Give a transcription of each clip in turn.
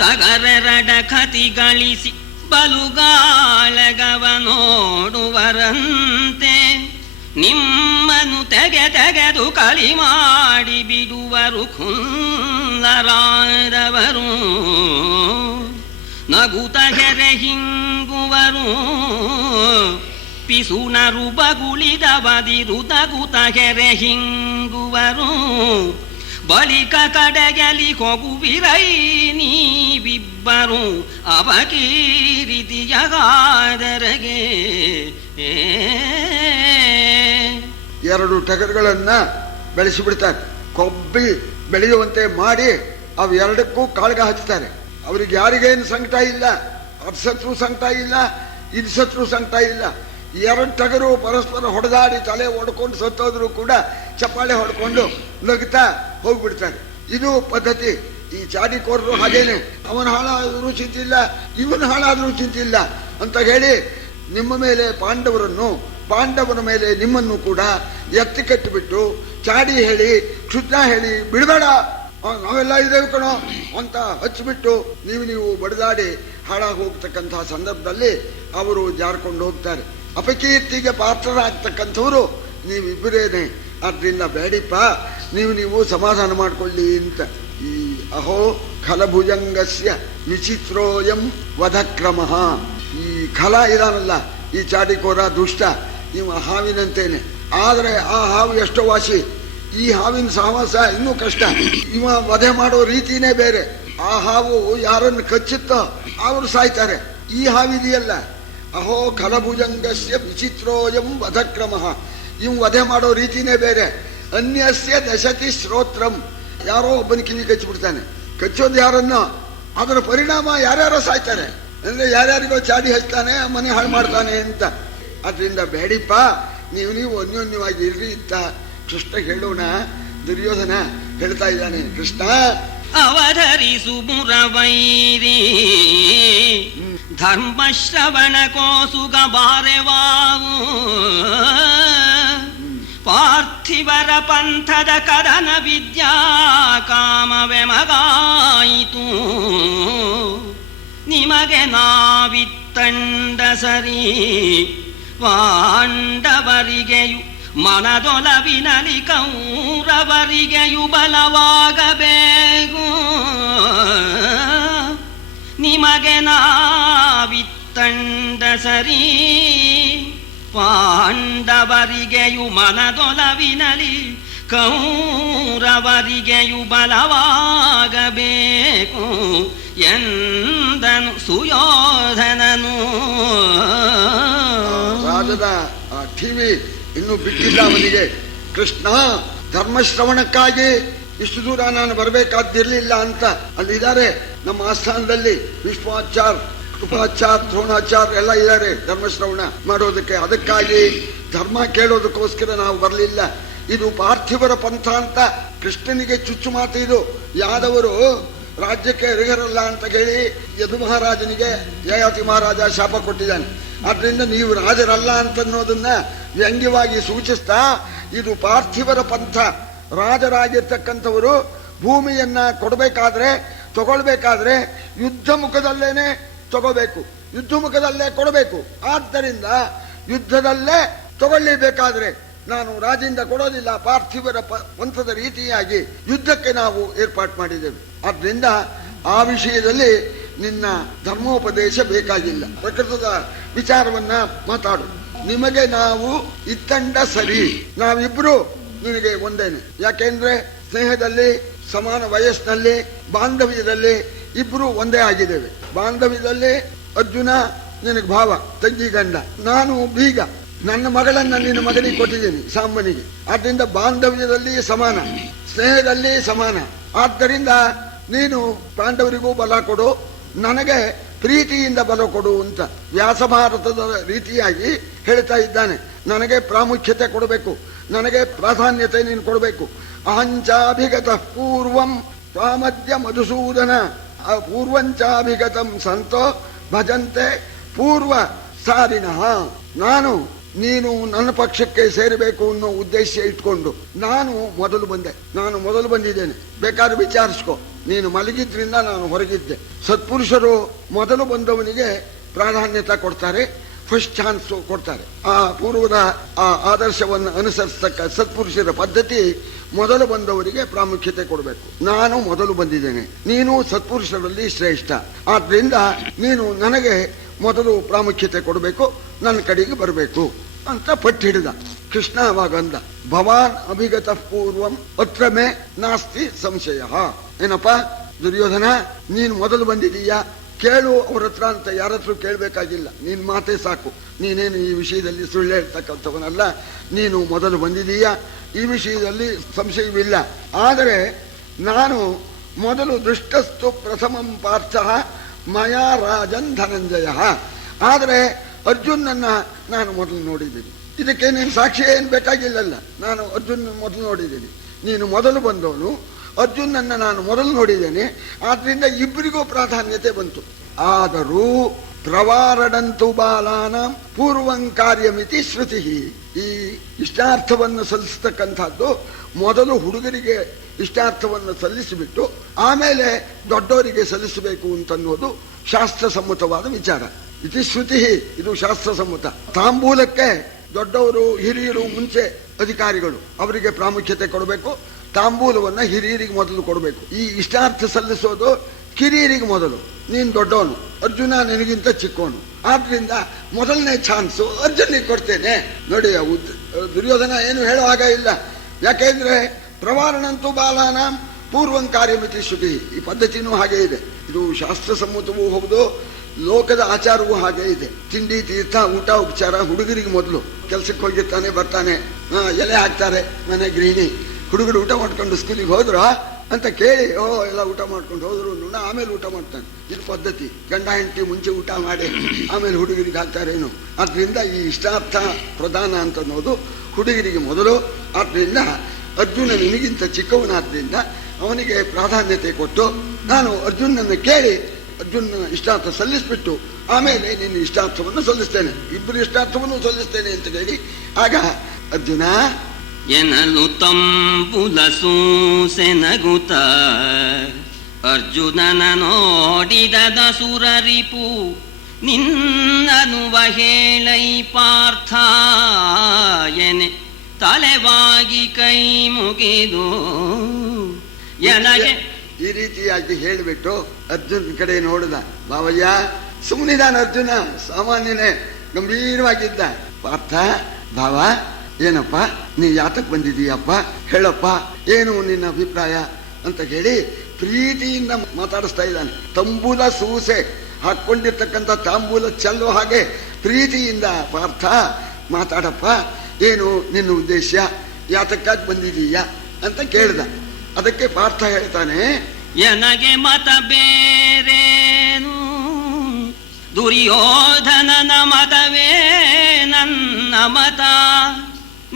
ತಗರೆರಡ ಕತಿ ಗಳಿಸಿ ಬಲುಗಾಳಗವ ನೋಡುವರಂತೆ ನಿಮ್ಮನ್ನು ತೆಗೆದು ಕಳಿ ಮಾಡಿ ಬಿಡುವರು ಕುಲ್ಲರಾದವರು. ನಗುತ ಹೆರೆ ಹಿಂಗುವರು ಪಿಸುನರು ಬಗುಳಿದ ಬದಿರುದಗುತ ಹೆರೆ ಹಿಂಗುವರು. ಬಳಿಕ ಕಡೆಗಲಿ ಹೋಗುವಿರೈ ನೀವಿಬ್ಬರು ಅಪಕೀರಿತಿಯಗಾದರಗೆ. ಎರಡು ಟಗರುಗಳನ್ನ ಬೆಳೆಸಿಬಿಡ್ತಾರೆ. ಕೊಬ್ಬಿ ಬೆಳೆಯುವಂತೆ ಮಾಡಿ ಅವು ಎರಡಕ್ಕೂ ಕಾಳ್ಗ ಹಚ್ತಾರೆ. ಅವ್ರಿಗೆ ಯಾರಿಗೇನು ಸಂಕಟ ಇಲ್ಲ, ಅದ್ ಸತ್ರು ಸಂಕಟ ಇಲ್ಲ, ಇದು ಸತ್ರು ಸಂಕಟ ಇಲ್ಲ. ಎರಡು ಟಗರು ಪರಸ್ಪರ ಹೊಡೆದಾಡಿ ತಲೆ ಹೊಡ್ಕೊಂಡು ಸತ್ತೋದ್ರು ಕೂಡ ಚಪ್ಪಾಳೆ ಹೊಡ್ಕೊಂಡು ನಗ್ತಾ ಹೋಗ್ಬಿಡ್ತಾರೆ. ಇದು ಪದ್ಧತಿ. ಈ ಚಾಡಿಕೋರರು ಹಾಗೇನೆ, ಅವನ ಹಾಳಾದ್ರೂ ಚಿಂತಿಲ್ಲ, ಇವನ ಹಾಳಾದ್ರೂ ಚಿಂತಿಲ್ಲ ಅಂತ ಹೇಳಿ ನಿಮ್ಮ ಮೇಲೆ ಪಾಂಡವರನ್ನು, ಪಾಂಡವರ ಮೇಲೆ ನಿಮ್ಮನ್ನು ಕೂಡ ಎತ್ತಿ ಕಟ್ಟಿಬಿಟ್ಟು ಚಾಡಿ ಹೇಳಿ ಕ್ಷುದ್ರ ಹೇಳಿ ಬಿಡಬೇಡ ನಾವೆಲ್ಲ ಇದೇವು ಕಣೋ ಅಂತ ಹಚ್ಚಿಬಿಟ್ಟು ನೀವು ಬಡಿದಾಡಿ ಹಾಳಾಗಿ ಹೋಗ್ತಕ್ಕಂತಹ ಸಂದರ್ಭದಲ್ಲಿ ಅವರು ಜಾರ್ಕೊಂಡು ಹೋಗ್ತಾರೆ. ಅಪಕೀರ್ತಿಗೆ ಪಾತ್ರರಾಗ್ತಕ್ಕಂಥವ್ರು ನೀವಿಬ್ಬರೇನೆ. ಆದ್ರಿಂದ ಬೇಡಿಪ್ಪ, ನೀವು ಸಮಾಧಾನ ಮಾಡ್ಕೊಳ್ಳಿ ಅಂತ. ಈ ಅಹೋ ಖಲಭುಜಂಗಸ್ಯ ವಿಚಿತ್ರೋಯಂ ವಧಕ್ರಮ. ಈ ಖಲ ಇದಾನಲ್ಲ, ಈ ಚಾಡಿಕೋರ ದುಷ್ಟ, ಇವ ಹಾವಿನಂತೇನೆ. ಆದರೆ ಆ ಹಾವು ಎಷ್ಟೋ ವಾಸಿ, ಈ ಹಾವಿನ ಸಹವಾಸ ಇನ್ನೂ ಕಷ್ಟ. ಇವ ವಧೆ ಮಾಡೋ ರೀತಿನೇ ಬೇರೆ. ಆ ಹಾವು ಯಾರನ್ನು ಕಚ್ಚುತ್ತೋ ಅವರು ಸಾಯ್ತಾರೆ. ಈ ಹಾವಿದೆಯಲ್ಲ, ಅಹೋ ಖಲಭುಜಂಗಸ್ಯ ವಿಚಿತ್ರೋಯಂ ವಧಕ್ರಮ, ಇವ್ ವಧೆ ಮಾಡೋ ರೀತಿನೇ ಬೇರೆ. ಅನ್ಯಸ್ಯ ದಶತಿ ಶ್ರೋತ್ರಂ, ಯಾರೋ ಒಬ್ಬನ ಕಿವಿ ಕಚ್ಚಿಬಿಡ್ತಾನೆ. ಕಚ್ಚೋದು ಯಾರನ್ನು, ಅದರ ಪರಿಣಾಮ ಯಾರ್ಯಾರೋ ಸಾಯ್ತಾರೆ. ಅಂದ್ರೆ ಯಾರ್ಯಾರಿಗೋ ಚಾಡಿ ಹಚ್ತಾನೆ, ಮನೆ ಹಾಳು ಮಾಡ್ತಾನೆ ಅಂತ. ಅದರಿಂದ ಬೇಡಿಪ್ಪ, ನೀವು ಅನ್ಯೋನ್ಯವಾಗಿ ಇರ್ರಿ ಅಂತ ಕೃಷ್ಣ ಹೇಳೋಣ. ದುರ್ಯೋಧನ ಹೇಳ್ತಾ ಇದ್ದಾನೆ, ಕೃಷ್ಣ ಅವಧರಿಸು ಮುರವೈರಿ ಧರ್ಮಶ್ರವಣ ಕೋಸುಗ ಬಾರೆವಾವು. ಪಾರ್ಥಿವರ ಪಂಥದ ಕದನ ವಿದ್ಯಾ ಕಾಮವೆ ಮಗಾಯಿತು. ನಿಮಗೆ ನಾವಿತ್ತಂಡ ಸರಿ ಪಾಂಡವರಿಗೆಯು ಮನದೊಲವಿನಲಿ ಕೌರವರಿಗೆಯು ಬಲವಾಗಬೇಕು. ನಿಮಗೆ ನಾವಿತ್ತಂಡ ಸರಿ ಪಾಂಡವರಿಗೆಯು ಮನದೊಲವಿನಲಿ ಕೌರವರಿಗೆಯು ಬಲವಾಗಬೇಕು ಎಂದನು ಸುಯೋಧನನು. ರಾಜದ ಟಿವಿ ಇನ್ನು ಬಿಟ್ಟಿಲ್ಲ ಅವನಿಗೆ. ಕೃಷ್ಣ ಧರ್ಮಶ್ರವಣಕ್ಕಾಗಿ ಇಷ್ಟು ದೂರ ನಾನು ಬರಬೇಕಾದಿರ್ಲಿಲ್ಲ ಅಂತ ಅಲ್ಲಿದ್ದಾರೆ ನಮ್ಮ ಆಸ್ಥಾನದಲ್ಲಿ. ವಿಶ್ವಾಚಾರ್, ಕೃಪಾಚಾರ್, ದ್ರೋಣಾಚಾರ್ ಎಲ್ಲ ಇದ್ದಾರೆ ಧರ್ಮಶ್ರವಣ ಮಾಡೋದಕ್ಕೆ. ಅದಕ್ಕಾಗಿ ಧರ್ಮ ಕೇಳೋದಕ್ಕೋಸ್ಕರ ನಾವು ಬರಲಿಲ್ಲ. ಇದು ಪಾರ್ಥಿವರ ಪಂಥ ಅಂತ ಕೃಷ್ಣನಿಗೆ ಚುಚ್ಚು ಮಾತು. ಇದು ಯಾದವರು ರಾಜ್ಯಕ್ಕೆ ಅರ್ಹರಲ್ಲ ಅಂತ ಹೇಳಿ ಯದು ಮಹಾರಾಜನಿಗೆ ಯಯಾತಿ ಮಹಾರಾಜ ಶಾಪ ಕೊಟ್ಟಿದ್ದಾನೆ. ಆದ್ರಿಂದ ನೀವು ರಾಜರಲ್ಲ ಅಂತನ್ನೋದನ್ನ ವ್ಯಂಗ್ಯವಾಗಿ ಸೂಚಿಸ್ತಾ, ಇದು ಪಾರ್ಥಿವರ ಪಂಥ. ರಾಜರಾಗಿರ್ತಕ್ಕಂಥವರು ಭೂಮಿಯನ್ನ ಕೊಡಬೇಕಾದ್ರೆ, ತಗೊಳ್ಬೇಕಾದ್ರೆ ಯುದ್ಧ ಮುಖದಲ್ಲೇನೆ ತಗೋಬೇಕು, ಯುದ್ಧ ಮುಖದಲ್ಲೇ ಕೊಡಬೇಕು. ಆದ್ದರಿಂದ ಯುದ್ಧದಲ್ಲೇ ತಗೊಳ್ಳೇಬೇಕಾದ್ರೆ ನಾನು ರಾಜಿಂದ ಕೊಡೋದಿಲ್ಲ. ಪಾರ್ಥಿವರ ಪಂಥದ ರೀತಿಯಾಗಿ ಯುದ್ಧಕ್ಕೆ ನಾವು ಏರ್ಪಾಟ್ ಮಾಡಿದ್ದೇವೆ. ಆದ್ರಿಂದ ಆ ವಿಷಯದಲ್ಲಿ ನಿನ್ನ ಧರ್ಮೋಪದೇಶ ಬೇಕಾಗಿಲ್ಲ. ಪ್ರಕೃತದ ವಿಚಾರವನ್ನ ಮಾತಾಡು. ನಿಮಗೆ ನಾವು ಇತ್ತಂಡ ಸರಿ, ನಾವಿಬ್ರು ನಿನಗೆ ಒಂದೇನೆ. ಯಾಕೆಂದ್ರೆ ಸ್ನೇಹದಲ್ಲಿ, ಸಮಾನ ವಯಸ್ಸಿನಲ್ಲಿ, ಬಾಂಧವ್ಯದಲ್ಲಿ ಇಬ್ರು ಒಂದೇ ಆಗಿದ್ದೇವೆ. ಬಾಂಧವ್ಯದಲ್ಲಿ ಅರ್ಜುನ ನಿನಗೆ ಭಾವ, ತಂಗಿ ಗಂಡ, ನಾನು ಬೀಗ. ನನ್ನ ಮಗಳನ್ನ ನಿನ್ನ ಮಗನಿಗೆ ಕೊಟ್ಟಿದ್ದೀನಿ, ಸಾಂಬನಿಗೆ. ಆದ್ದರಿಂದ ಬಾಂಧವ್ಯದಲ್ಲಿ ಸಮಾನ, ಸ್ನೇಹದಲ್ಲಿ ಸಮಾನ. ಆದ್ದರಿಂದ ನೀನು ಪಾಂಡವರಿಗೂ ಬಲ ಕೊಡು, ನನಗೆ ಪ್ರೀತಿಯಿಂದ ಬಲ ಕೊಡು ಅಂತ ವ್ಯಾಸ ಭಾರತದ ರೀತಿಯಾಗಿ ಹೇಳ್ತಾ ಇದ್ದಾನೆ. ನನಗೆ ಪ್ರಾಮುಖ್ಯತೆ ಕೊಡಬೇಕು, ನನಗೆ ಪ್ರಾಧಾನ್ಯತೆ ನೀನು ಕೊಡಬೇಕು. ಅಹಂಚಾಭಿಗತ ಪೂರ್ವಂ ತ್ವಾಮದ್ಯ ಮಧುಸೂದನ ಪೂರ್ವಂಚಾಭಿಗತಂ ಸಂತೋ ಭಜಂತೆ ಪೂರ್ವ ಸಾರಿಣಃ. ನಾನು ನೀನು ನನ್ನ ಪಕ್ಷಕ್ಕೆ ಸೇರಬೇಕು ಅನ್ನೋ ಉದ್ದೇಶ ಇಟ್ಕೊಂಡು ನಾನು ಮೊದಲು ಬಂದಿದ್ದೇನೆ. ಬೇಕಾದ್ರೆ ವಿಚಾರಿಸ್ಕೊ. ನೀನು ಮಲಗಿದ್ರಿಂದ ನಾನು ಹೊರಗಿದ್ದೆ. ಸತ್ಪುರುಷರು ಮೊದಲು ಬಂದವನಿಗೆ ಪ್ರಾಧಾನ್ಯತೆ ಕೊಡ್ತಾರೆ, ಫಸ್ಟ್ ಚಾನ್ಸ್ ಕೊಡ್ತಾರೆ. ಆ ಪೂರ್ವದ ಆ ಆದರ್ಶವನ್ನು ಅನುಸರಿಸತಕ್ಕ ಸತ್ಪುರುಷರ ಪದ್ಧತಿ ಮೊದಲು ಬಂದವರಿಗೆ ಪ್ರಾಮುಖ್ಯತೆ ಕೊಡಬೇಕು. ನಾನು ಮೊದಲು ಬಂದಿದ್ದೇನೆ, ನೀನು ಸತ್ಪುರುಷರಲ್ಲಿ ಶ್ರೇಷ್ಠ, ಆದ್ರಿಂದ ನೀನು ನನಗೆ ಮೊದಲು ಪ್ರಾಮುಖ್ಯತೆ ಕೊಡಬೇಕು, ನನ್ನ ಕಡೆಗೆ ಬರಬೇಕು ಅಂತ ಪಟ್ಟು ಹಿಡಿದ. ಕೃಷ್ಣ ಅವಾಗ ಅಂದ, ಭವಾನ್ ಅಭಿಗತ ಪೂರ್ವಂ ಅತ್ರ ಮೇ ನಾಸ್ತಿ ಸಂಶಯ. ಏನಪ್ಪ ದುರ್ಯೋಧನ, ನೀನು ಮೊದಲು ಬಂದಿದೀಯಾ, ಕೇಳು ಅವ್ರ ಹತ್ರ ಅಂತ ಯಾರ ಹತ್ರ ಕೇಳಬೇಕಾಗಿಲ್ಲ, ನೀನ್ ಮಾತೇ ಸಾಕು. ನೀನೇನು ಈ ವಿಷಯದಲ್ಲಿ ಸುಳ್ಳು ಹೇಳ್ತಕ್ಕಂಥವನಲ್ಲ, ನೀನು ಮೊದಲು ಬಂದಿದೀಯಾ, ಈ ವಿಷಯದಲ್ಲಿ ಸಂಶಯವಿಲ್ಲ. ಆದರೆ ನಾನು ಮೊದಲು ದೃಷ್ಟಸ್ತು ಪ್ರಥಮಂ ಪಾರ್ಥ ಮಯಾ ರಾಜನ್ ಧನಂಜಯ. ಆದರೆ ಅರ್ಜುನನ್ನ ನಾನು ಮೊದಲು ನೋಡಿದ್ದೀನಿ. ಇದಕ್ಕೆ ನೀನು ಸಾಕ್ಷಿ ಏನು ಬೇಕಾಗಿಲ್ಲಲ್ಲ, ನಾನು ಅರ್ಜುನ್ ಮೊದಲು ನೋಡಿದ್ದೀನಿ. ನೀನು ಮೊದಲು ಬಂದವನು, ಅರ್ಜುನನ್ನ ನಾನು ಮೊದಲು ನೋಡಿದ್ದೇನೆ, ಆದ್ರಿಂದ ಇಬ್ಬರಿಗೂ ಪ್ರಾಧಾನ್ಯತೆ ಬಂತು. ಆದರೂ ಪ್ರವಾರಡಂತು ಬಾಲಾನ ಪೂರ್ವಂ ಕಾರ್ಯಮಿತಿ ಶ್ರುತಿ. ಈ ಇಷ್ಟಾರ್ಥವನ್ನು ಸಲ್ಲಿಸತಕ್ಕಂಥದ್ದು ಮೊದಲು ಹುಡುಗರಿಗೆ ಇಷ್ಟಾರ್ಥವನ್ನು ಸಲ್ಲಿಸಿಬಿಟ್ಟು ಆಮೇಲೆ ದೊಡ್ಡವರಿಗೆ ಸಲ್ಲಿಸಬೇಕು ಅಂತನ್ನೋದು ಶಾಸ್ತ್ರಸಮ್ಮತವಾದ ವಿಚಾರ. ಇತಿ ಶ್ರುತಿ, ಇದು ಶಾಸ್ತ್ರಸಮ್ಮತ. ತಾಂಬೂಲಕ್ಕೆ ದೊಡ್ಡವರು ಹಿರಿಯರು ಮುಂಚೆ ಅಧಿಕಾರಿಗಳು, ಅವರಿಗೆ ಪ್ರಾಮುಖ್ಯತೆ ಕೊಡಬೇಕು. ತಾಂಬೂಲವನ್ನ ಹಿರಿಯರಿಗೆ ಮೊದಲು ಕೊಡಬೇಕು. ಈ ಇಷ್ಟಾರ್ಥ ಸಲ್ಲಿಸೋದು ಕಿರಿಯರಿಗೆ ಮೊದಲು. ನೀನು ದೊಡ್ಡವನು, ಅರ್ಜುನ ನಿನಗಿಂತ ಚಿಕ್ಕವನು, ಆದ್ರಿಂದ ಮೊದಲನೇ ಚಾನ್ಸು ಅರ್ಜುನಿಗೆ ಕೊಡ್ತೇನೆ. ನೋಡಿ, ದುರ್ಯೋಧನ ಏನು ಹೇಳೋ ಹಾಗ ಇಲ್ಲ. ಯಾಕೆಂದ್ರೆ ಪ್ರವಾರಣಂತೂ ಬಾಲಾನ ಪೂರ್ವಂ ಕಾರ್ಯಮಿತಿ ಶ್ರುತಿ. ಈ ಪದ್ಧತಿನೂ ಹಾಗೆ ಇದೆ. ಇದು ಶಾಸ್ತ್ರಸಮ್ಮತವೂ ಹೌದು, ಲೋಕದ ಆಚಾರವೂ ಹಾಗೆ ಇದೆ. ತಿಂಡಿ ತೀರ್ಥ ಊಟ ಉಪಚಾರ ಹುಡುಗರಿಗೆ ಮೊದಲು. ಕೆಲ್ಸಕ್ಕೆ ಹೋಗಿರ್ತಾನೆ, ಬರ್ತಾನೆ, ಎಲೆ ಹಾಕ್ತಾರೆ ಮನೆ ಗೃಹಿಣಿ, ಹುಡುಗರು ಊಟ ಮಾಡ್ಕೊಂಡು ಸ್ಕೂಲಿಗೆ ಹೋದ್ರ ಅಂತ ಕೇಳಿ, ಎಲ್ಲ ಊಟ ಮಾಡ್ಕೊಂಡು ಹೋದ್ರು, ಆಮೇಲೆ ಊಟ ಮಾಡ್ತಾನೆ. ಇದು ಪದ್ಧತಿ. ಗಂಡ ಹೆಂಡತಿ ಮುಂಚೆ ಊಟ ಮಾಡಿ ಆಮೇಲೆ ಹುಡುಗರಿಗೆ ಹಾಕ್ತಾರೇನು. ಆದ್ರಿಂದ ಈ ಇಷ್ಟಾರ್ಥ ಪ್ರಧಾನ ಅಂತ ಅನ್ನೋದು ಹುಡುಗರಿಗೆ ಮೊದಲು. ಆದ್ರಿಂದ ಅರ್ಜುನ ನಿನಗಿಂತ ಚಿಕ್ಕವನಾದ್ರಿಂದ ಅವನಿಗೆ ಪ್ರಾಧಾನ್ಯತೆ ಕೊಟ್ಟು ನಾನು ಅರ್ಜುನನ್ನು ಕೇಳಿ ಅರ್ಜುನ ಇಷ್ಟಾರ್ಥ ಸಲ್ಲಿಸ್ಬಿಟ್ಟು ಆಮೇಲೆ ನಿನ್ನ ಇಷ್ಟಾರ್ಥವನ್ನು ಸಲ್ಲಿಸ್ತೇನೆ, ಇಬ್ಬರು ಇಷ್ಟಾರ್ಥವನ್ನು ಸಲ್ಲಿಸ್ತೇನೆ ಅಂತ ಹೇಳಿ ಆಗ ಅರ್ಜುನ ಎನಲು ತಂಬುಲಸೂಸೆನಗುತ ಅರ್ಜುನನ ನೋಡಿದ ದಸುರರಿಪು ನಿನ್ನನುವ ಹೇಳೈ ಪಾರ್ಥ ಎನೆ ತಲೆವಾಗಿ ಕೈ ಮುಗಿದು ಎನಗೆ ಈ ರೀತಿಯಾಗಿ ಹೇಳಿಬಿಟ್ಟು ಅರ್ಜುನ್ ಕಡೆ ನೋಡಿದ. ಬಾವಯ್ಯ ಸುಮ್ಮನಿದಾನ ಅರ್ಜುನ, ಸಾಮಾನ್ಯನೇ ಗಂಭೀರವಾಗಿದ್ದ. ಪಾರ್ಥ, ಭಾವ ಏನಪ್ಪ ನೀ ಯಾತಕ್ ಬಂದಿದೀಯಪ್ಪ, ಹೇಳಪ್ಪ ಏನು ನಿನ್ನ ಅಭಿಪ್ರಾಯ ಅಂತ ಹೇಳಿ ಪ್ರೀತಿಯಿಂದ ಮಾತಾಡಿಸ್ತಾ ಇದ್ದಾನೆ. ತಂಬೂಲ ಸೂಸೆ ಹಾಕೊಂಡಿರ್ತಕ್ಕಂಥ ತಾಂಬೂಲ ಚೆಲ್ಲೋ ಹಾಗೆ ಪ್ರೀತಿಯಿಂದ ಪಾರ್ಥ ಮಾತಾಡಪ್ಪ, ಏನು ನಿನ್ನ ಉದ್ದೇಶ, ಯಾತಕ್ಕಾಗಿ ಬಂದಿದೀಯ ಅಂತ ಕೇಳ್ದ. ಅದಕ್ಕೆ ಪಾರ್ಥ ಹೇಳ್ತಾನೆ, ಎನಗೆ ಮತ ಬೇರೇನು, ದುರ್ಯೋಧನನ ಮತವೇ ನನ್ನ ಮತ,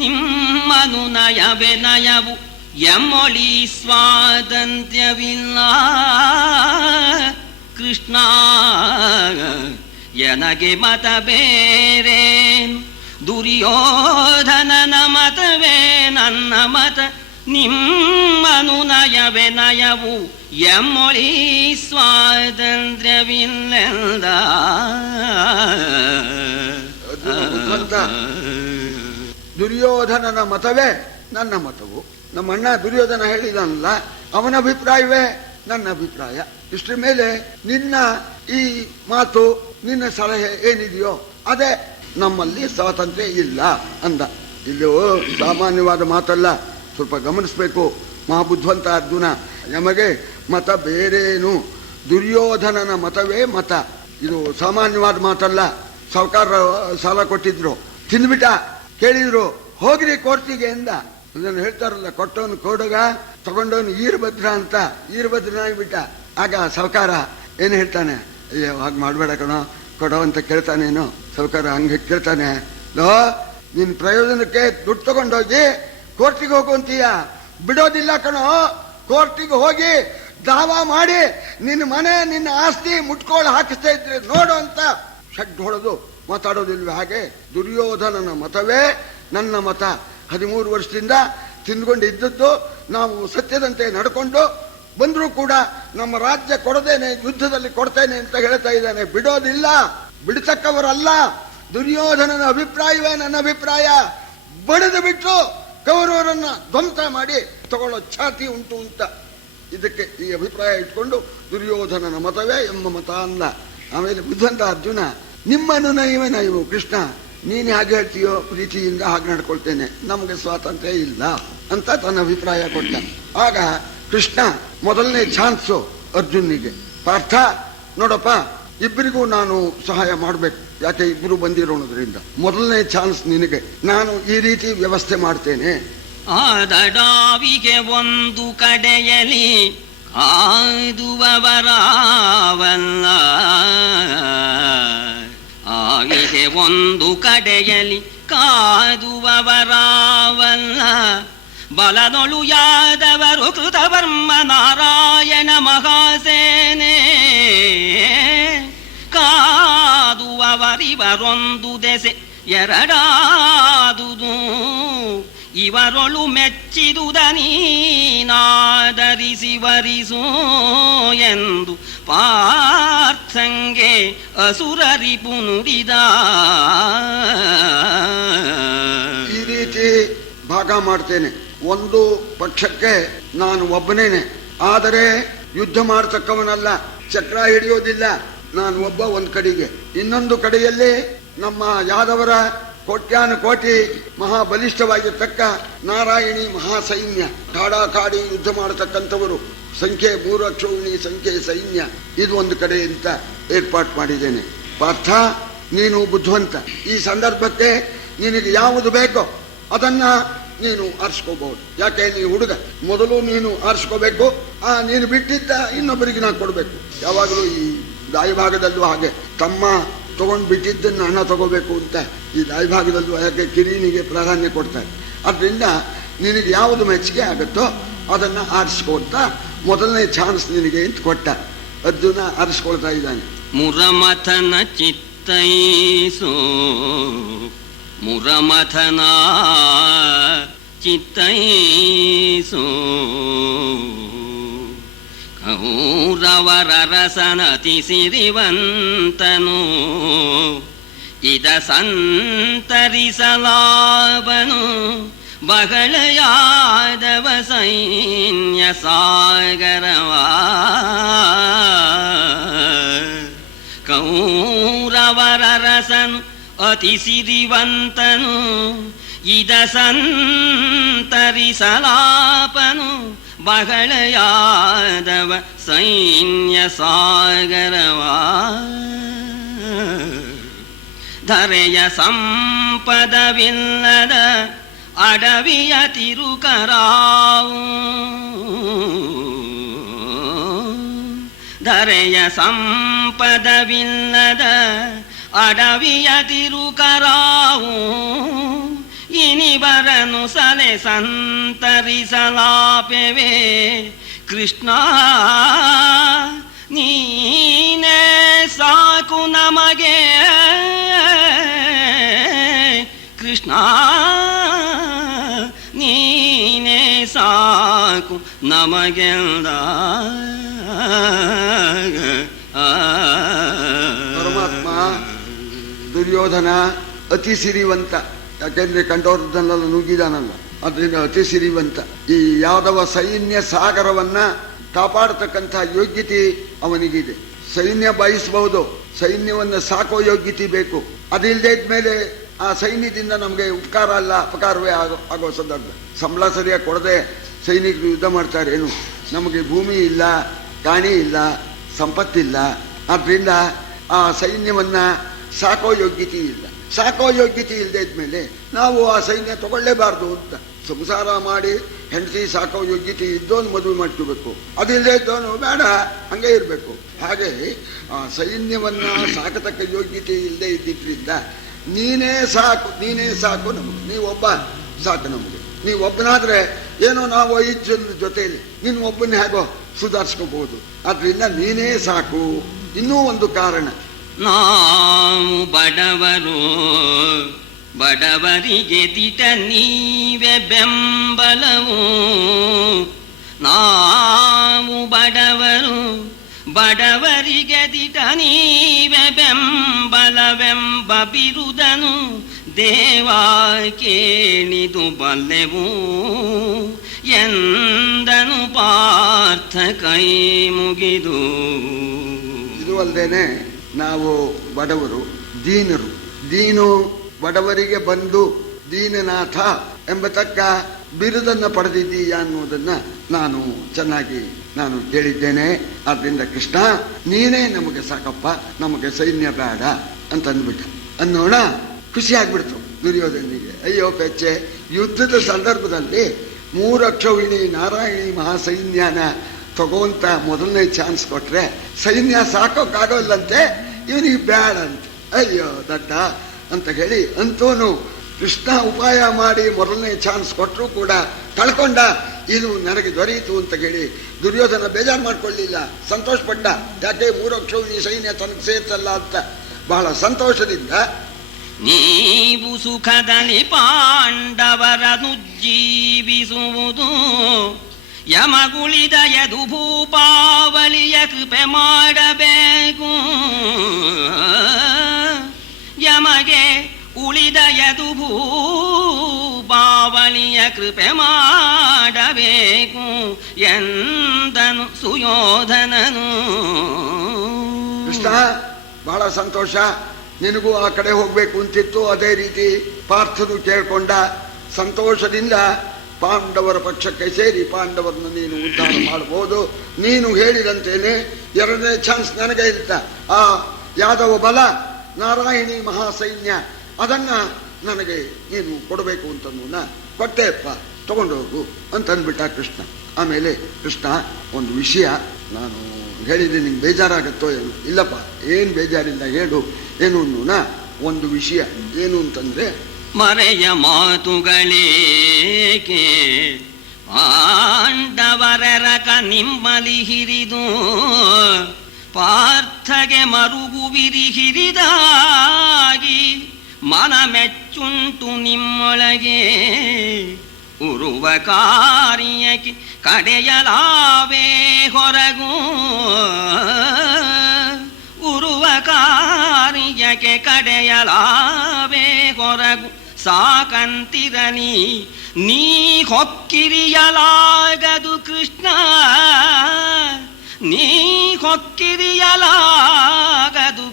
ನಿಮ್ಮನು ನಯವೇ ನಯವು ಎಮ್ಮೊಳಿ ಸ್ವಾತಂತ್ರ್ಯವಿಲ್ಲ ಕೃಷ್ಣ. ಎನಗೆ ಮತ ಬೇರೇನು, ದುರ್ಯೋಧನನ ಮತವೇ ನನ್ನ ಮತ, ನಿಮ್ಮನು ನಯವೇ ನಯವು ಎಮ್ಮೊಳಿ ಸ್ವಾತಂತ್ರ್ಯವಿಲ್ಲ. ದುರ್ಯೋಧನನ ಮತವೇ ನನ್ನ ಮತವು. ನಮ್ಮ ಅಣ್ಣ ದುರ್ಯೋಧನ ಹೇಳಿದನಲ್ಲ, ಅವನ ಅಭಿಪ್ರಾಯವೇ ನನ್ನ ಅಭಿಪ್ರಾಯ. ಇಷ್ಟರ ಮೇಲೆ ನಿನ್ನ ಈ ಮಾತು, ನಿನ್ನ ಸಲಹೆ ಏನಿದೆಯೋ ಅದೇ, ನಮ್ಮಲ್ಲಿ ಸ್ವಾತಂತ್ರ್ಯ ಇಲ್ಲ ಅಂದ. ಇದು ಸಾಮಾನ್ಯವಾದ ಮಾತಲ್ಲ, ಸ್ವಲ್ಪ ಗಮನಿಸ್ಬೇಕು. ಮಹಾಬುದ್ಧಿವಂತ ಅರ್ಜುನ, ನಮಗೆ ಮತ ಬೇರೇನು, ದುರ್ಯೋಧನನ ಮತವೇ ಮತ. ಇದು ಸಾಮಾನ್ಯವಾದ ಮಾತಲ್ಲ. ಸಾವುಕಾರ ಸಾಲ ಕೊಟ್ಟಿದ್ರು, ತಿಂದ್ಬಿಟ್ಟ, ಕೇಳಿದ್ರು ಹೋಗ್ರಿ ಕೋರ್ಟಿಗೆ ಎಂದ. ಅದನ್ನು ಹೇಳ್ತಾರಲ್ಲ, ಕೊಟ್ಟವನು ಕೋಡಗ, ತಗೊಂಡವನು ಈರ್ಭದ್ರ ಅಂತ, ಈರ್ಭದ್ರನಾಗ್ಬಿಟ್ಟ. ಆಗ ಸಾವುಕಾರ ಏನು ಹೇಳ್ತಾನೆ, ಅಯ್ಯೋ ಹಾಗೆ ಮಾಡಬೇಡ ಕಣೋ, ಕೊಡೋ ಅಂತ ಕೇಳ್ತಾನೇನು. ಸಾವುಕಾರ ಹಂಗೆ ಕೇಳ್ತಾನೆ, ಲೋ ನಿನ್ನ ಪ್ರಯೋಜನಕ್ಕೆ ದುಡ್ಡು ತಗೊಂಡೋಗಿ ಕೋರ್ಟಿಗೆ ಹೋಗುವಂತೀಯ, ಬಿಡೋದಿಲ್ಲ ಕಣೋ. ಕೋರ್ಟಿಗೆ ಹೋಗಿ ದಾವಾ ಮಾಡಿ ನಿನ್ನ ಮನೆ ನಿನ್ನ ಆಸ್ತಿ ಮುಟ್ಕೊಂಡು ಹಾಕಿಸ್ತಾ ಇದ್ರೆ ನೋಡು ಅಂತ ಶಡ್ ಹೊಡೆದು ಮಾತಾಡೋದಿಲ್ವ? ಹಾಗೆ ದುರ್ಯೋಧನನ ಮತವೇ ನನ್ನ ಮತ. 13 ವರ್ಷದಿಂದ ತಿಂದ್ಕೊಂಡು ಇದ್ದದ್ದು, ನಾವು ಸತ್ಯದಂತೆ ನಡ್ಕೊಂಡು ಬಂದರೂ ಕೂಡ ನಮ್ಮ ರಾಜ್ಯ ಕೊಡದೇನೆ, ಯುದ್ಧದಲ್ಲಿ ಕೊಡ್ತೇನೆ ಅಂತ ಹೇಳ್ತಾ ಇದ್ದಾನೆ. ಬಿಡೋದಿಲ್ಲ, ಬಿಡ್ತಕ್ಕವರಲ್ಲ. ದುರ್ಯೋಧನನ ಅಭಿಪ್ರಾಯವೇ ನನ್ನ ಅಭಿಪ್ರಾಯ. ಬಡಿದು ಬಿಟ್ಟು ಕೌರವರನ್ನ ಧ್ವಂಸ ಮಾಡಿ ತಗೊಳ್ಳೋ ಛಾತಿ ಉಂಟು ಅಂತ ಇದಕ್ಕೆ ಈ ಅಭಿಪ್ರಾಯ ಇಟ್ಕೊಂಡು ದುರ್ಯೋಧನನ ಮತವೇ ಎಂಬ ಮತ ಅಂದ. ಆಮೇಲೆ ಬುದ್ಧಂತ ಅರ್ಜುನ, ನಿಮ್ಮನ್ನು ನೈವು ಕೃಷ್ಣ, ನೀನು ಹಾಗೆ ಹೇಳ್ತೀಯೋ ಪ್ರೀತಿಯಿಂದ ಹಾಗೆ ನಡ್ಕೊಳ್ತೇನೆ, ನಮಗೆ ಸ್ವಾತಂತ್ರ್ಯ ಇಲ್ಲ ಅಂತ ತನ್ನ ಅಭಿಪ್ರಾಯ ಕೊಟ್ಟ. ಆಗ ಕೃಷ್ಣ ಮೊದಲನೇ ಚಾನ್ಸು ಅರ್ಜುನಿಗೆ, ಪಾರ್ಥ ನೋಡಪ್ಪ, ಇಬ್ಬರಿಗೂ ನಾನು ಸಹಾಯ ಮಾಡಬೇಕು, ಯಾಕೆ ಇಬ್ಬರು ಬಂದಿರೋದ್ರಿಂದ ಮೊದಲನೇ ಚಾನ್ಸ್ ನಿನಗೆ, ನಾನು ಈ ರೀತಿ ವ್ಯವಸ್ಥೆ ಮಾಡ್ತೇನೆ. ಆದಡಾವಿಗೆ ಒಂದು ಕಡೆಯಲಿ ಕಾದುವವರಾವಲ್ಲ, ಆವಿಗೆ ಒಂದು ಕಡೆಯಲಿ ಕಾದುವವರಾವಲ್ಲ, ಬಲನೊಳು ಯಾದವರು ಕೃತವರ್ಮ ನಾರಾಯಣ ಮಹಾಸೇನೆ, ಕಾದುವವರಿವರೊಂದು ದೆಸೆ ಎರಡಾದುದು, ಇವರೊಳು ಮೆಚ್ಚಿದುದ ನೀನಾದರಿಸಿ ವರಿಸೋ ಎಂದು ಪಾರ್ಥಂಗೆ ಅಸುರರಿಪು ನುಡಿದ. ಈ ರೀತಿ ಭಾಗ ಮಾಡ್ತೇನೆ. ಒಂದು ಪಕ್ಷಕ್ಕೆ ನಾನು ಒಬ್ಬನೇನೆ, ಆದರೆ ಯುದ್ಧ ಮಾಡತಕ್ಕವನಲ್ಲ, ಚಕ್ರ ಹಿಡಿಯೋದಿಲ್ಲ, ನಾನು ಒಬ್ಬ ಒಂದು ಕಡೆಗೆ. ಇನ್ನೊಂದು ಕಡೆಯಲ್ಲಿ ನಮ್ಮ ಯಾದವರ ಕೋಟ್ಯಾನು ಕೋಟಿ ಮಹಾಬಲಿಷ್ಠವಾಗಿರ್ತಕ್ಕ ನಾರಾಯಣಿ ಮಹಾಸೈನ್ಯ, ಕಾಡಾಕಾಡಿ ಯುದ್ಧ ಮಾಡತಕ್ಕಂಥವರು, ಸಂಖ್ಯೆ 3 ಅಕ್ಷೋಹಿಣಿ ಸಂಖ್ಯೆ ಸೈನ್ಯ, ಇದು ಒಂದು ಕಡೆ ಅಂತ ಏರ್ಪಾಟ್ ಮಾಡಿದ್ದೇನೆ. ಪಾರ್ಥ, ನೀನು ಬುದ್ಧಿವಂತ, ಈ ಸಂದರ್ಭಕ್ಕೆ ನಿನಗೆ ಯಾವುದು ಬೇಕೋ ಅದನ್ನ ನೀನು ಆರಿಸ್ಕೋಬಹುದು. ಯಾಕೆ ನೀ ಹುಡುಗ, ಮೊದಲು ನೀನು ಆರಿಸ್ಕೋಬೇಕು. ನೀನು ಬಿಟ್ಟಿದ್ದ ಇನ್ನೊಬ್ಬರಿಗೆ ನಾನು ಕೊಡ್ಬೇಕು. ಯಾವಾಗಲೂ ಈ ದಾಯಭಾಗದಲ್ಲೂ ಹಾಗೆ, ತಮ್ಮ ತಗೊಂಡು ಬಿಟ್ಟಿದ್ದನ್ನು ಅಣ್ಣ ತಗೋಬೇಕು ಅಂತ ಈ ದಾಯಭಾಗದಲ್ಲೂ ಯಾಕೆ ಕಿರೀನಿಗೆ ಪ್ರಾಧಾನ್ಯ ಕೊಡ್ತಾರೆ. ಅದರಿಂದ ನಿನಗೆ ಯಾವುದು ಮೆಚ್ಚುಗೆ ಆಗುತ್ತೋ ಅದನ್ನ ಆರಿಸ್ಕೊಳ್ತಾ ಮೊದಲನೇ ಚಾನ್ಸ್ ನಿನಗೆ ಅಂತ ಕೊಟ್ಟ. ಅರ್ಜುನ ಆರಿಸ್ಕೊಳ್ತಾ ಇದ್ದಾನೆ. ಮುರಮಥನ ಚಿತ್ತೈಸೋ, ಮುರಮಥನ ಚಿತ್ತೈಸೋ, ಕೌರವರ ರಸನತಿ ಸಿರಿವಂತನು, ಇದ ಸಂತರಿಸಲಾವನು ಬಹಳ ಯಾದವ ಸೈನ್ಯ ಸಾಗರವಾ. ಕೌರವರ ರಸನು ಅತಿ ಸಿರಿವಂತನು, ಇದ ಸಂತರಿಸಲಾಪನು ಬಹಳ ಯಾದವ ಸೈನ್ಯ ಸಾಗರವಾ. ಧರೆಯ ಸಂಪದವಿಲ್ಲದ ಅಡವಿಯ ತಿರುಕರಾವು, ಧರೆಯ ಸಂಪದವಿಲ್ಲದ ಅಡವಿಯ ತಿರುಕರಾವು, ಇನಿವರನು ಸಲೆ ಸಂತರಿಸಲಾಪೆವೆ ಕೃಷ್ಣ, ನೀನೇ ಸಾಕು ನಮಗೆ ಕೃಷ್ಣ, ನೀನೇ ಸಾಕು ನಮಗೆಲ್ಲ. ಪರಮಾತ್ಮ ದುರ್ಯೋಧನ ಅತಿ ಸಿರಿವಂತ, ಯಾಕೆಂದ್ರೆ ಕಂಠೋರ್ಧನೆಲ್ಲ ನುಗ್ಗಿದಾನಲ್ಲ, ಅದರಿಂದ ಅತಿ ಸಿರಿವಂತ. ಈ ಯಾದವ ಸೈನ್ಯ ಸಾಗರವನ್ನ ಕಾಪಾಡತಕ್ಕಂಥ ಯೋಗ್ಯತೆ ಅವನಿಗಿದೆ. ಸೈನ್ಯ ಬಯಸಬಹುದು, ಸೈನ್ಯವನ್ನು ಸಾಕೋ ಯೋಗ್ಯತೆ ಬೇಕು. ಅದಿಲ್ಲದೆ ಇದ್ಮೇಲೆ ಆ ಸೈನ್ಯದಿಂದ ನಮಗೆ ಉಪಕಾರ ಅಲ್ಲ ಅಪಕಾರವೇ ಆಗೋ ಸಂದರ್ಭ. ಸಂಬಳ ಸರಿಯಾಗಿ ಕೊಡದೆ ಸೈನಿಕರು ಯುದ್ಧ ಮಾಡ್ತಾರೆ. ಏನು, ನಮಗೆ ಭೂಮಿ ಇಲ್ಲ, ಕಾಣಿ ಇಲ್ಲ, ಸಂಪತ್ತಿಲ್ಲ, ಆದ್ರಿಂದ ಆ ಸೈನ್ಯವನ್ನ ಸಾಕೋ ಯೋಗ್ಯತೆ ಇಲ್ಲ. ಸಾಕೋ ಯೋಗ್ಯತೆ ಇಲ್ಲದೆ ಇದ್ಮೇಲೆ ನಾವು ಆ ಸೈನ್ಯ ತಗೊಳ್ಳೇಬಾರ್ದು ಅಂತ. ಸಂಸಾರ ಮಾಡಿ ಹೆಂಡತಿ ಸಾಕೋ ಯೋಗ್ಯತೆ ಇದ್ದೋನು ಮದುವೆ ಮಾಡ್ಕೋಬೇಕು, ಅದಿಲ್ಲದೆ ಇದ್ದವನು ಬೇಡ ಹಂಗೆ ಇರಬೇಕು. ಹಾಗೆ ಆ ಸೈನ್ಯವನ್ನ ಸಾಕತಕ್ಕ ಯೋಗ್ಯತೆ ಇಲ್ಲದೆ ಇದ್ದಿದ್ರಿಂದ ನೀನೇ ಸಾಕು, ನೀನೇ ಸಾಕು ನಮಗೆ, ನೀವೊಬ್ಬ ಸಾಕು ನಮಗೆ. ನೀವೊಬ್ಬನಾದ್ರೆ ಏನೋ ನಾವು 5 ಜನರ ಜೊತೆಯಲ್ಲಿ ನೀನು ಒಬ್ಬನೇ ಹೇಗೋ ಸುಧಾರಿಸ್ಕೋಬಹುದು. ಆದ್ರಿಂದ ನೀನೇ ಸಾಕು. ಇನ್ನೂ ಒಂದು ಕಾರಣ, ನಾವು ಬಡವರು, ಬಡವರಿಗೆ ದಿಟ ನೀವೇ ಬೆಂಬಲವು. ನಾವು ಬಡವರು, ಬಡವರಿಗೆ ದಿಟ ನೀವೇ ಬೆಂಬಲವೆಂಬ ಬಿರುದನು ದೇವ ಕೇಳಿದು ಬಲ್ಲೆವು ಎಂದನು ಪಾರ್ಥ ಕೈ ಮುಗಿದು. ಇದು ಅಲ್ಲದೇನೆ ನಾವು ಬಡವರು, ದೀನರು. ದೀನು ಬಡವರಿಗೆ ಬಂದು ದೀನನಾಥ ಎಂಬತಕ್ಕ ಬಿರುದನ್ನು ಪಡೆದಿದ್ದೀಯ ಅನ್ನೋದನ್ನ ನಾನು ಚೆನ್ನಾಗಿ ಕೇಳಿದ್ದೇನೆ. ಆದ್ರಿಂದ ಕೃಷ್ಣ ನೀನೇ ನಮಗೆ ಸಾಕಪ್ಪ, ನಮಗೆ ಸೈನ್ಯ ಬೇಡ ಅಂತ ಅಂದ್ಬಿಟ್ಟ. ಅನ್ನೋಣ ಖುಷಿ ಆಗ್ಬಿಡ್ತು ದುರ್ಯೋಧನಿಗೆ. ಅಯ್ಯೋ ಪೆಚ್ಚೆ, ಯುದ್ಧದ ಸಂದರ್ಭದಲ್ಲಿ 3 ಅಕ್ಷೌಹಿಣಿ ನಾರಾಯಣಿ ಮಹಾಸೈನ್ಯನ ತಗೋಂತ ಮೊದಲನೇ ಚಾನ್ಸ್ ಕೊಟ್ರೆ ಸೈನ್ಯ ಸಾಕೋಕ್ಕಾಗೋಲ್ಲಂತೆ, ಇವನಿಗೆ ಬ್ಯಾಡ ಅಂತ. ಅಯ್ಯೋ ದಡ್ಡ ಅಂತ ಹೇಳಿ ಅಂತೂನು ಕೃಷ್ಣ ಉಪಾಯ ಮಾಡಿ ಮೊದಲನೇ ಚಾನ್ಸ್ ಕೊಟ್ಟರು ಕೂಡ ಕಳ್ಕೊಂಡ. ಇದು ನನಗೆ ದೊರೆಯಿತು ಅಂತ ಹೇಳಿ ದುರ್ಯೋಧನ ಬೇಜಾರು ಮಾಡ್ಕೊಳ್ಳಿಲ್ಲ, ಸಂತೋಷಪಟ್ಟ. ಯಾಕೆ 3 ಅಕ್ಷೌಹಿಣಿ ಸೈನ್ಯ ತನಗೆ ಸೇರ್ತಲ್ಲ ಅಂತ ಬಹಳ ಸಂತೋಷದಿಂದ ನೀವು ಸುಖದಲ್ಲಿ ಪಾಂಡವರನು ಜೀವಿಸುವುದು ಯಮಗುಳಿದ ಯದು ಭೂಪಾವಳಿಯ ಕೃಪೆ ಮಾಡಬೇಕು. ಯಮಗೆ ಉಳಿದ ಯದು ಭೂಪಾವಳಿಯ ಕೃಪೆ ಮಾಡಬೇಕು ಎಂದನು ಸುಯೋಧನನು. ಕೃಷ್ಣ ಬಹಳ ಸಂತೋಷ, ನಿನಗೂ ಆ ಕಡೆ ಹೋಗ್ಬೇಕು ಅಂತಿತ್ತು. ಅದೇ ರೀತಿ ಪಾರ್ಥನು ಕೇಳ್ಕೊಂಡ. ಸಂತೋಷದಿಂದ ಪಾಂಡವರ ಪಕ್ಷಕ್ಕೆ ಸೇರಿ ಪಾಂಡವರನ್ನು ನೀನು ಉದ್ಧಾರ ಮಾಡಬಹುದು. ನೀನು ಹೇಳಿದಂತೇನೆ 2ನೇ ಚಾನ್ಸ್ ನನಗೆ ಇರ್ತ. ಆ ಯಾದವ ಬಲ, ನಾರಾಯಣಿ ಮಹಾಸೈನ್ಯ, ಅದನ್ನ ನನಗೆ ನೀನು ಕೊಡಬೇಕು ಅಂತಂದು ಕೊಟ್ಟೆಪ್ಪ, ತಗೊಂಡು ಹೋಗು ಅಂತಂದ್ಬಿಟ್ಟ ಕೃಷ್ಣ. ಆಮೇಲೆ ಕೃಷ್ಣ ಒಂದು ವಿಷಯ ನಾನು ಹೇಳಿದ್ರೆ ನಿಂಗೆ ಬೇಜಾರಾಗತ್ತೋ ಏನು? ಇಲ್ಲಪ್ಪ, ಏನು ಬೇಜಾರಿಲ್ಲ, ಹೇಳು ಏನು ಅನ್ನೋಣ. ಒಂದು ವಿಷಯ ಏನು ಅಂತಂದ್ರೆ, ಮರೆಯ ಮಾತುಗಳೇಕೆ ಪಾಂಡವರಕ ನಿಮ್ಮಲಿ ಹಿರಿದು ಪಾರ್ಥಗೆ ಮರುಗುವಿರಿ ಹಿರಿದಾಗಿ ಮನ ಮೆಚ್ಚುಂಟು ನಿಮ್ಮೊಳಗೆ ಉರುವ ಕಾರ್ಯಕ್ಕೆ ಕಡೆಯಲಾವೇ ಹೊರಗು ಉರುವ ಕಾರ್ಯಕ್ಕೆ ಕಡೆಯಲಾವೇ ಹೊರಗು ಸಾಕಂತಿರನಿ ನೀ ಹೊಕ್ಕಿರಿಯಲಾಗದು ಕೃಷ್ಣ ನೀ ಹೊಕ್ಕಿರಿಯಲಾಗದು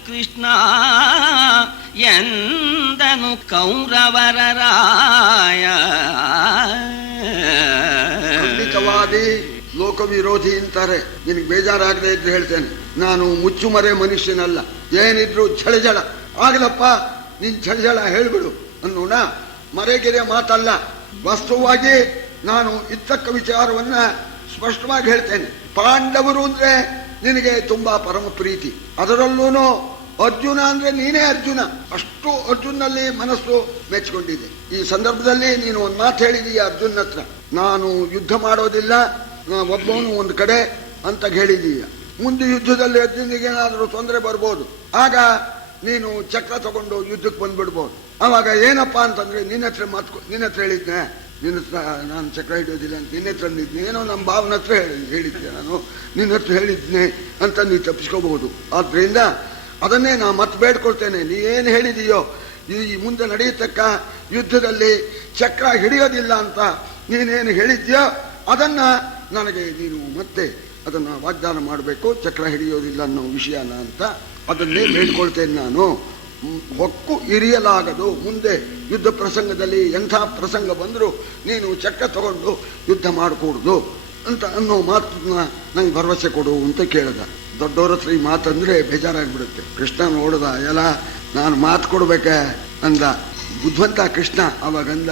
ಕೃಷ್ಣ ಎಂದನು ಕೌರವರ ರಾಯ. ಖಂಡಿತವಾಗಿ ಲೋಕ ವಿರೋಧಿ ಅಂತಾರೆ. ನಿನಗೆ ಬೇಜಾರಾಗದೆ ಇದ್ರೆ ಹೇಳ್ತೇನೆ, ನಾನು ಮುಚ್ಚುಮರೆ ಮನುಷ್ಯನಲ್ಲ. ಏನಿದ್ರು ಝಳಝಳ ಆಗಲಪ್ಪ, ನಿನ್ ಝಳಝಳ ಹೇಳ್ಬಿಡು ಅನ್ನೋಣ. ಮರೆಗೆರೆ ಮಾತಲ್ಲ, ವಾಸ್ತವವಾಗಿ ನಾನು ಇತ್ತಕ್ಕ ವಿಚಾರವನ್ನ ಸ್ಪಷ್ಟವಾಗಿ ಹೇಳ್ತೇನೆ. ಪಾಂಡವರು ಅಂದ್ರೆ ನಿನಗೆ ತುಂಬಾ ಪರಮ ಪ್ರೀತಿ. ಅದರಲ್ಲೂ ಅರ್ಜುನ ಅಂದ್ರೆ ನೀನೇ ಅರ್ಜುನ. ಅಷ್ಟು ಅರ್ಜುನಲ್ಲಿ ಮನಸ್ಸು ಮೆಚ್ಚಿಕೊಂಡಿದೆ. ಈ ಸಂದರ್ಭದಲ್ಲಿ ನೀನು ಒಂದು ಮಾತು ಹೇಳಿದೀಯ ಅರ್ಜುನ್ ಹತ್ರ, ನಾನು ಯುದ್ಧ ಮಾಡೋದಿಲ್ಲ, ಒಬ್ಬವನು ಒಂದು ಕಡೆ ಅಂತ ಹೇಳಿದೀಯ. ಮುಂದೆ ಯುದ್ಧದಲ್ಲಿ ಅರ್ಜುನಿಗೆ ಏನಾದರೂ ತೊಂದರೆ ಬರ್ಬೋದು, ಆಗ ನೀನು ಚಕ್ರ ತಗೊಂಡು ಯುದ್ಧಕ್ಕೆ ಬಂದ್ಬಿಡ್ಬೋದು. ಅವಾಗ ಏನಪ್ಪಾ ಅಂತಂದ್ರೆ ನಿನ್ನ ಹತ್ರ ಹೇಳಿದ್ನೆ, ನಿನ್ನ ಹತ್ರ ನಾನು ಚಕ್ರ ಹಿಡಿಯೋದಿಲ್ಲ ಅಂತ ನಿನ್ನ ಹತ್ರ ಅಂದಿದ್ನೆ, ಏನೋ ನಮ್ಮ ಭಾವನ ಹತ್ರ ಹೇಳಿದ್ದೆ, ನಾನು ನಿನ್ನ ಹತ್ರ ಹೇಳಿದ್ನೆ ಅಂತ ನೀನು ತಪ್ಪಿಸ್ಕೋಬಹುದು. ಆದ್ರಿಂದ ಅದನ್ನೇ ನಾ ಮತ್ತೆ ಬೇಡ್ಕೊಳ್ತೇನೆ, ನೀ ಏನು ಹೇಳಿದೀಯೋ ಈ ಮುಂದೆ ನಡೆಯತಕ್ಕ ಯುದ್ಧದಲ್ಲಿ ಚಕ್ರ ಹಿಡಿಯೋದಿಲ್ಲ ಅಂತ ನೀನೇನು ಹೇಳಿದ್ಯೋ ಅದನ್ನ ನನಗೆ ನೀನು ಮತ್ತೆ ಅದನ್ನ ವಾಗ್ದಾನ ಮಾಡಬೇಕು. ಚಕ್ರ ಹಿಡಿಯೋದಿಲ್ಲ ಅನ್ನೋ ವಿಷಯನ ಅಂತ ಅದನ್ನೇ ಬೇಡ್ಕೊಳ್ತೇನೆ ನಾನು. ಹೊಕ್ಕು ಇರಿಯಲಾಗದು, ಮುಂದೆ ಯುದ್ಧ ಪ್ರಸಂಗದಲ್ಲಿ ಎಂಥ ಪ್ರಸಂಗ ಬಂದರೂ ನೀನು ಚಕ್ರ ತಗೊಂಡು ಯುದ್ಧ ಮಾಡಕೂಡ್ದು ಅಂತ ಅನ್ನೋ ಮಾತನ್ನ ನಂಗೆ ಭರವಸೆ ಕೊಡು ಅಂತ ಕೇಳಿದ. ದೊಡ್ಡವ್ರ ಹತ್ರ ಈ ಮಾತಂದ್ರೆ ಬೇಜಾರಾಗ್ಬಿಡುತ್ತೆ. ಕೃಷ್ಣ ನೋಡ್ದ, ಎಲ್ಲ ನಾನು ಮಾತು ಕೊಡ್ಬೇಕ ಅಂದ. ಬುದ್ಧಿವಂತ ಕೃಷ್ಣ ಅವಾಗಂದ,